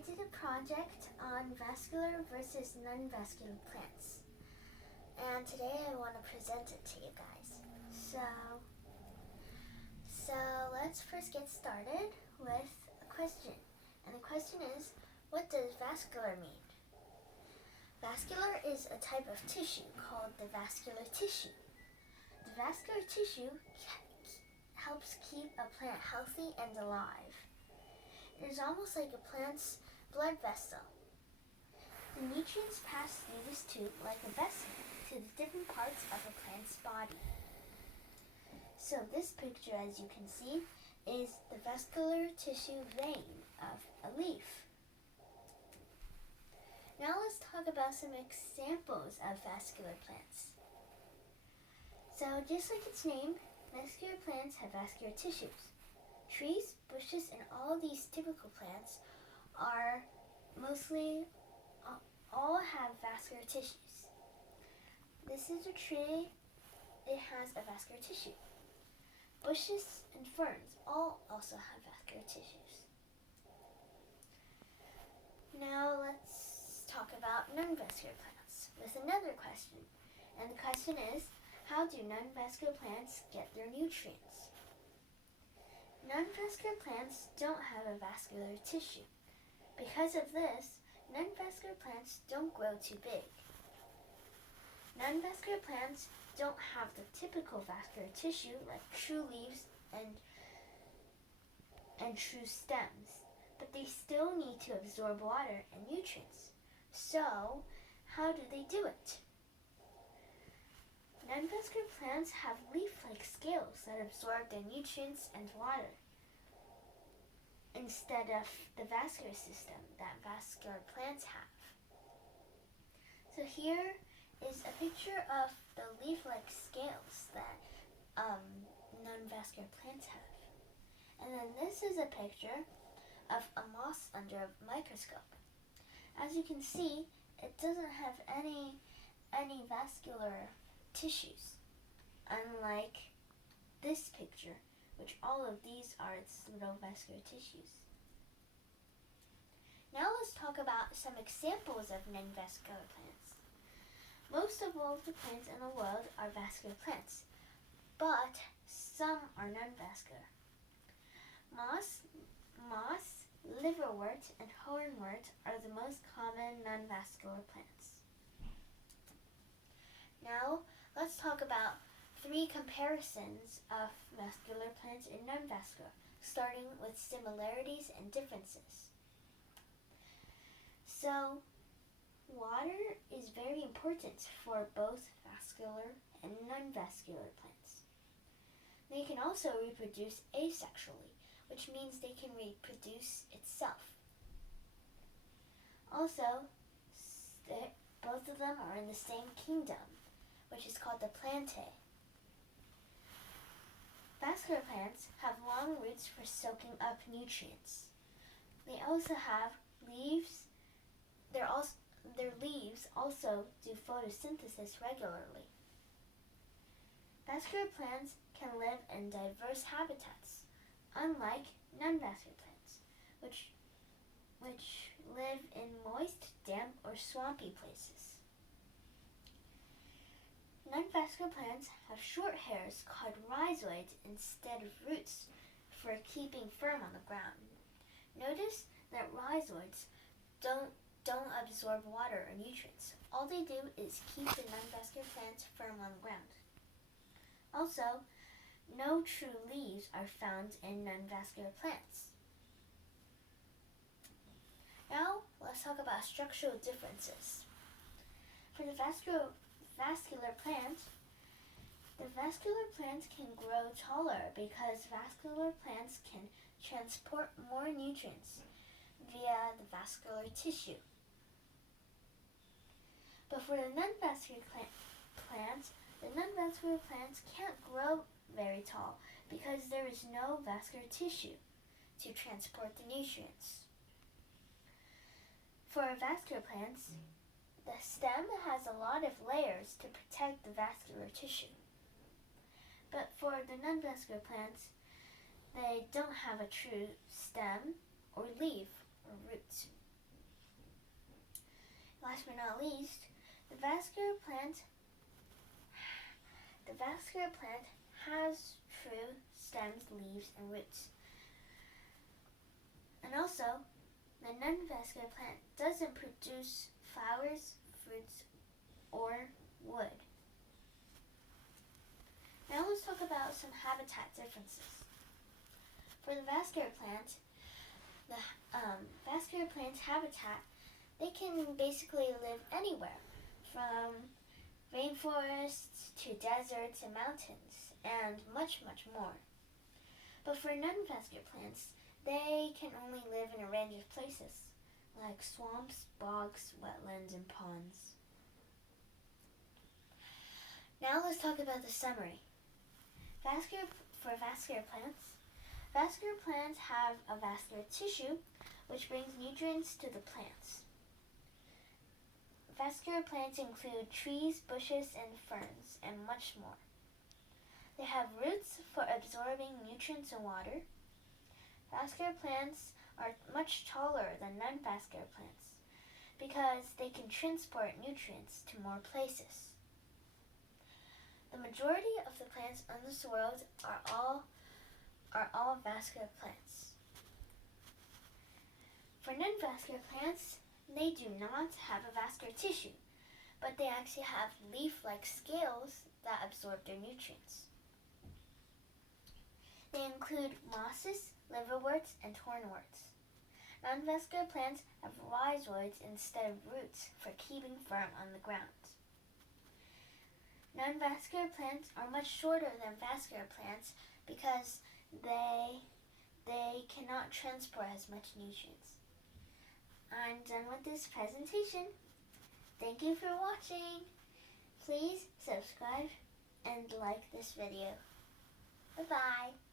I did a project on vascular versus non-vascular plants. And today I want to present it to you guys. So let's first get started with a question. And the question is, what does vascular mean? Vascular is a type of tissue called the vascular tissue. The vascular tissue helps keep a plant healthy and alive. It is almost like a plant's blood vessel. The nutrients pass through this tube like a vessel to the different parts of a plant's body. So this picture, as you can see, is the vascular tissue vein of a leaf. Now let's talk about some examples of vascular plants. So just like its name, vascular plants have vascular tissues. Trees, bushes, and all these typical plants are mostly all have vascular tissues. This is a tree. It has a vascular tissue. Bushes and ferns all also have vascular tissues. Now let's talk about non-vascular plants with another question. And the question is, how do non-vascular plants get their nutrients? Non-vascular plants don't have a vascular tissue. Because of this, non-vascular plants don't grow too big. Non-vascular plants don't have the typical vascular tissue like true leaves and true stems, but they still need to absorb water and nutrients. So, how do they do it? Non-vascular plants have leaf-like scales that absorb their nutrients and water instead of the vascular system that vascular plants have. So here is a picture of the leaf-like scales that non-vascular plants have. And then this is a picture of a moss under a microscope. As you can see, it doesn't have any vascular tissues, unlike this picture, which all of these are its little vascular tissues. Now let's talk about some examples of non-vascular plants. Most of all of the plants in the world are vascular plants, but some are non-vascular. Moss, liverwort, and hornwort are the most common non-vascular plants. Now let's talk about 3 comparisons of vascular plants and non-vascular, starting with similarities and differences. So, water is very important for both vascular and non-vascular plants. They can also reproduce asexually, which means they can reproduce itself. Also, both of them are in the same kingdom, which is called the Plantae. Vascular plants have long roots for soaking up nutrients. They also have leaves. Their leaves also do photosynthesis regularly. Vascular plants can live in diverse habitats, unlike non-vascular plants, which live in moist, damp, or swampy places. Non-vascular plants have short hairs called rhizoids instead of roots for keeping firm on the ground. Notice that rhizoids don't absorb water or nutrients. All they do is keep the non-vascular plants firm on the ground. Also, no true leaves are found in non-vascular plants. Now, let's talk about structural differences. For the vascular plant, the vascular plants can grow taller because vascular plants can transport more nutrients via the vascular tissue. But for the non-vascular plants, the non-vascular plants can't grow very tall because there is no vascular tissue to transport the nutrients. For vascular plants, the stem has a lot of layers to protect the vascular tissue. But for the non-vascular plants, they don't have a true stem or leaf or roots. last but not least, the vascular plant has true stems, leaves, and roots. And also, the non-vascular plant doesn't produce flowers, fruits, or wood. Now let's talk about some habitat differences. For the vascular plant, the vascular plant's habitat, they can basically live anywhere, from rainforests to deserts and mountains, and much, much more. But for non-vascular plants, they can only live in a range of places, like swamps, bogs, wetlands, and ponds. Now let's talk about the summary. For vascular plants have a vascular tissue which brings nutrients to the plants. Vascular plants include trees, bushes, and ferns, and much more. They have roots for absorbing nutrients and water. Vascular plants are much taller than non-vascular plants because they can transport nutrients to more places. The majority of the plants on this world are all vascular plants. For non-vascular plants, they do not have a vascular tissue, but they actually have leaf-like scales that absorb their nutrients. They include mosses, liverworts, and hornworts. Non-vascular plants have rhizoids instead of roots for keeping firm on the ground. Non-vascular plants are much shorter than vascular plants because they cannot transport as much nutrients. I'm done with this presentation. Thank you for watching. Please subscribe and like this video. Bye-bye.